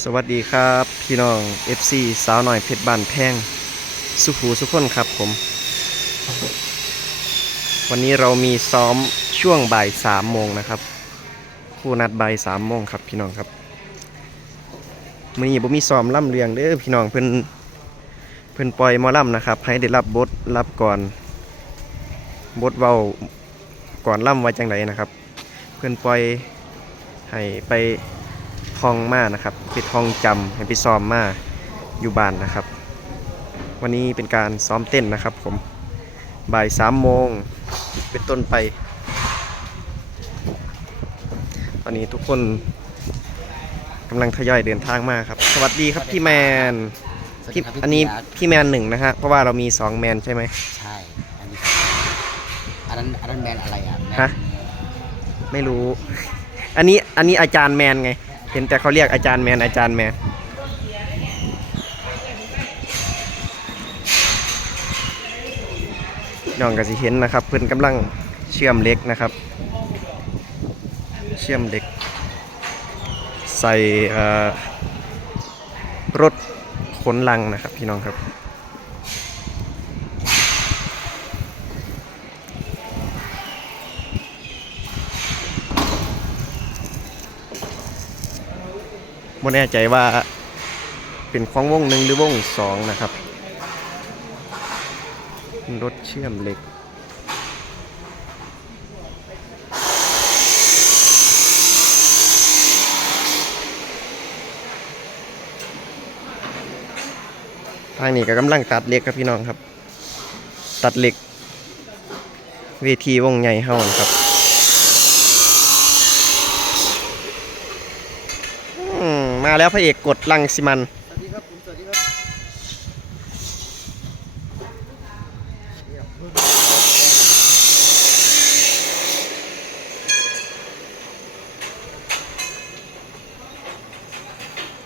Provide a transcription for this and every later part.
สวัสดีครับพี่น้อง FC สาวหน่อยเพชรบ้านแพงสุขูสุขคนครับผม วันนี้เรามีซ้อมช่วงบ่ายสามโมงนะครับ คู่นัดบ่ายสามโมงครับพี่น้องครับมื่อนี้ผมมีซ้อมล่ำเรียงเด้อพี่น้องเพิ่นเพิ่นปล่อยมอล่ำนะครับ ให้ได้รับบทรับก่อนบทเว้าก่อนล่ำไว้จังไดนะครับ เพิ่นปล่อยให้ไป ท่องมานะครับไปท่องจำให้ไปซ้อมมาอยู่บ้านนะครับ วันนี้เป็นการซ้อมเต้นนะครับ ผมบ่ายสามโมงเป็นต้นไป ตอนนี้ทุกคนกำลังทยอยเดินทางมาครับ สวัสดีครับพี่แมนสวัสพี่ดีครับพี่อันนี้เจี๊ยบ พี่แมนหนึ่งนะฮะเพราะว่าเรามีสองแมนใช่ไหม ใช่ อันนี้อันนั้นอันนั้นแบรนด์อะไรอะแบรนด์ฮะ ไม่รู้ อันนี้อันนี้อาจารย์แมนไง เห็นแต่เขาเรียกอาจารย์แมนอาจารย์แมนน้องก็สิเห็นนะครับ เพื่อนกำลังเชื่อมเล็กนะครับ เชื่อมเล็ก ใส่รถขนลังนะครับพี่น้องครับ ไม่แน่ใจว่าเป็นของวงหนึ่งหรือวงสองนะครับ รถเชื่อมเหล็กทางนี้ก็กำลังตัดเหล็กครับพี่น้องครับ ตัดเหล็กเวทีวงใหญ่เฮานะครับ มมาแล้วพระเอกกดลังสิมันสวัสดีครับผมสวัสดีครับ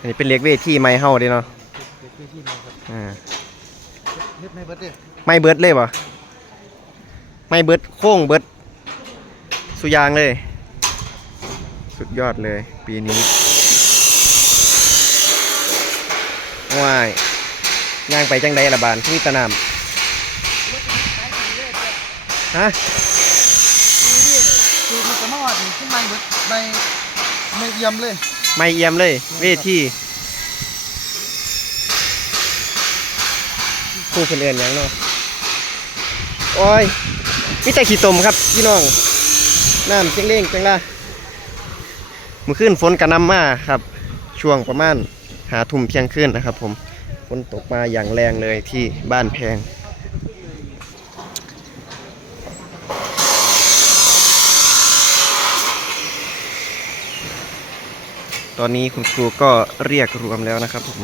อันนี้เป็นเล็กเวทีไม่เฮาเด้เนาะเด็กพี่น้องครับอ่าเฮ็ดในเบิร์ดเด้ไม่เบิดเลยปะไม่เบิดโค้งเบิดสุยางเลย สุดยอดเลยปีนี้ ว้ายย่างไปจังใดละบานที่ตะนามฮะคือมันจะมาวัดขึ้นมาเบิร์ดในไม่เยี่ยมเลย ไม่เอี่ยมเลย เวทีผู้คนเอื่นหยังเนาะโอ้ยมิแต่ขี้ตมครับพี่น้องน้ำเจ้งเล่งจังละมือขึ้นฝนกระหนำมาครับ ช่วงประมาณ หาทุ่มเพียงคืนนะครับ ผมฝนตกมาอย่างแรงเลยที่บ้านแพงตอนนี้คุณครูก็เรียกรวมแล้วนะครับผม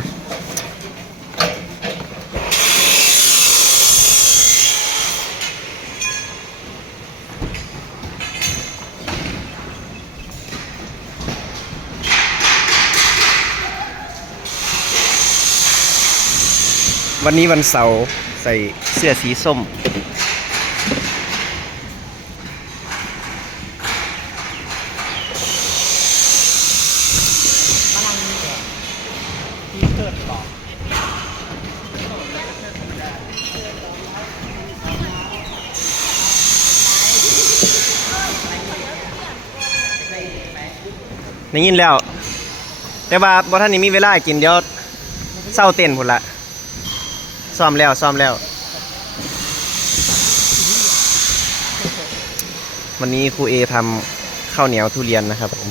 วันนี้วันเสาร์ใส่เสื้อสีส้มมานั่งนี่แหละที่เกิดต่อได้ยินแล้ว แต่ว่าบ่ท่านนี้มีเวลากินเดี๋ยวเศร้าเต้นพุ่นละ ซ้อมแล้วซ้อมแล้ว วันนี้ครูเอทำข้าวเหนียวทุเรียนนะครับผม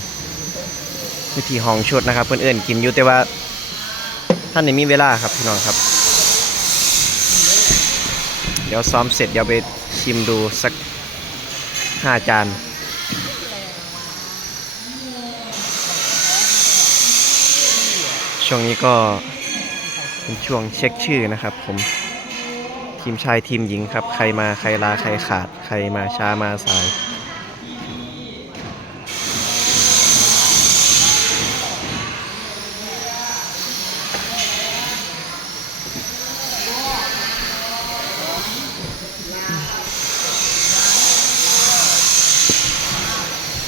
วิธีห้องชุดนะครับ เพื่อนเอื่นกินอยู่แต่ว่า ท่านนี้มีเวลาครับพี่น้องครับ เดี๋ยวซ้อมเสร็จเดี๋ยวไปชิมดูสักห้าจานช่วงนี้ก็ เป็นช่วงเช็คชื่อนะครับ ผมทีมชายทีมหญิงครับ ใครมาใครลาใครขาด ใครมาช้ามาสาย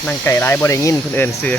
นั่งไก่ร้ายบ่ได้ยินเพื่นเอินซื้อ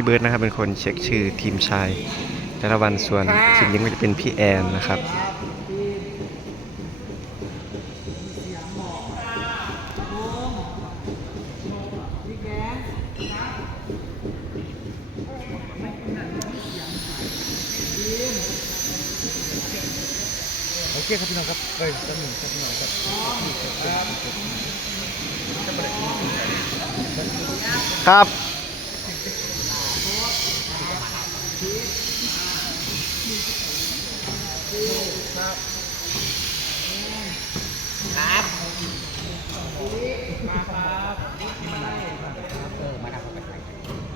พี่เบิร์ดนะครับเป็นคนเช็คชื่อทีมชายแต่ละวันส่วนทีมหญิงก็จะเป็นพี่แอนนะครับ เคครับพี่น้องครับไปสนุกครับพี่น้องครับครับครับเออมาดับไปใส่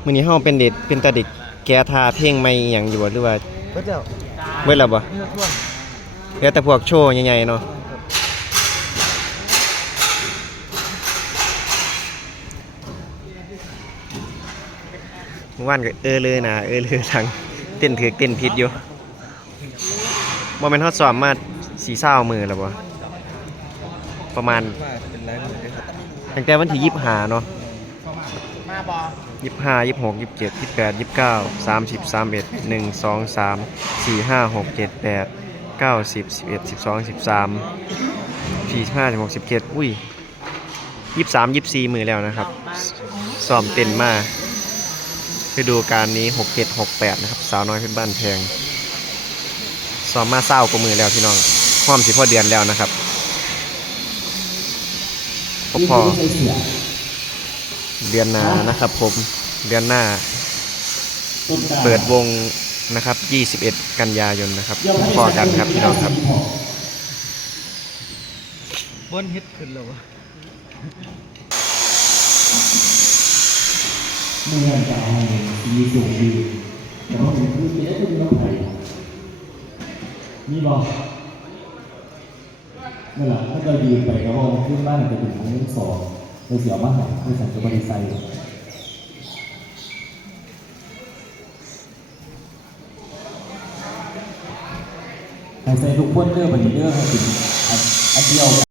มื้อนี้เฮาเป็นเด็ดเป็นตาเด็กแก้ทาเพลงใหม่หยังอยู่บ่หรือว่าก็เจ้าเบิดแล้วบ่นี่ท่วง เหลือแต่พวกโชว์ใหญ่ๆเนาะเมื่อวานก็เออเลยนะเออเลยทางเต้นถือเต้นผิดอยู่บ่แม่นฮอดซ้อมมาสีเศร้ามือแล้วบ่ประมาณว่าเป็นไรมือเลยครับตั้งแต่วันที่25เนาะมาบอยี่ห้ายี่หกยี่เจ็ดยี่แปดยี่เก้าสามสิบสามเอ็ดหนึ่งสองสามสี่ห้าหกเจ็ดแปด เก้าสิบสิบเอ็ดสิบสองสิบสามสี่ห้าสิบหกสิบเจ็ดอุ้ยยี่สามยี่สี่มือแล้วนะครับซ้อมเต้นมาฤดูการนี้หกเจ็ดหกแปดนะครับ สาวน้อยเพื่อนบ้านแพงซ้อมมาเศร้ากว่ามือแล้วพี่น้องพร้อมสิพ่อเดือนแล้วนะครับพอพอเดือนหน้านะครับผมเดือนหน้า เปิดวง นะครับ 21 กันยายนนะครับพอกันครับพี่น้องครับบนเฮ็ดขึ้นแล้ววะเมื่อจะให้มีสูงดีแต่ว่าผมคือจะได้คุณต้องไผ่นี่บอกเมื่อไหร่ถ้าเรายืนไปก็ว่าขึ้นบ้านจะถึงของสองเราเสียมาหาให้สังกับบริษัท ใส่ลูกพ่นเด้อบันนี้เด้อให้ถึงอันเดียว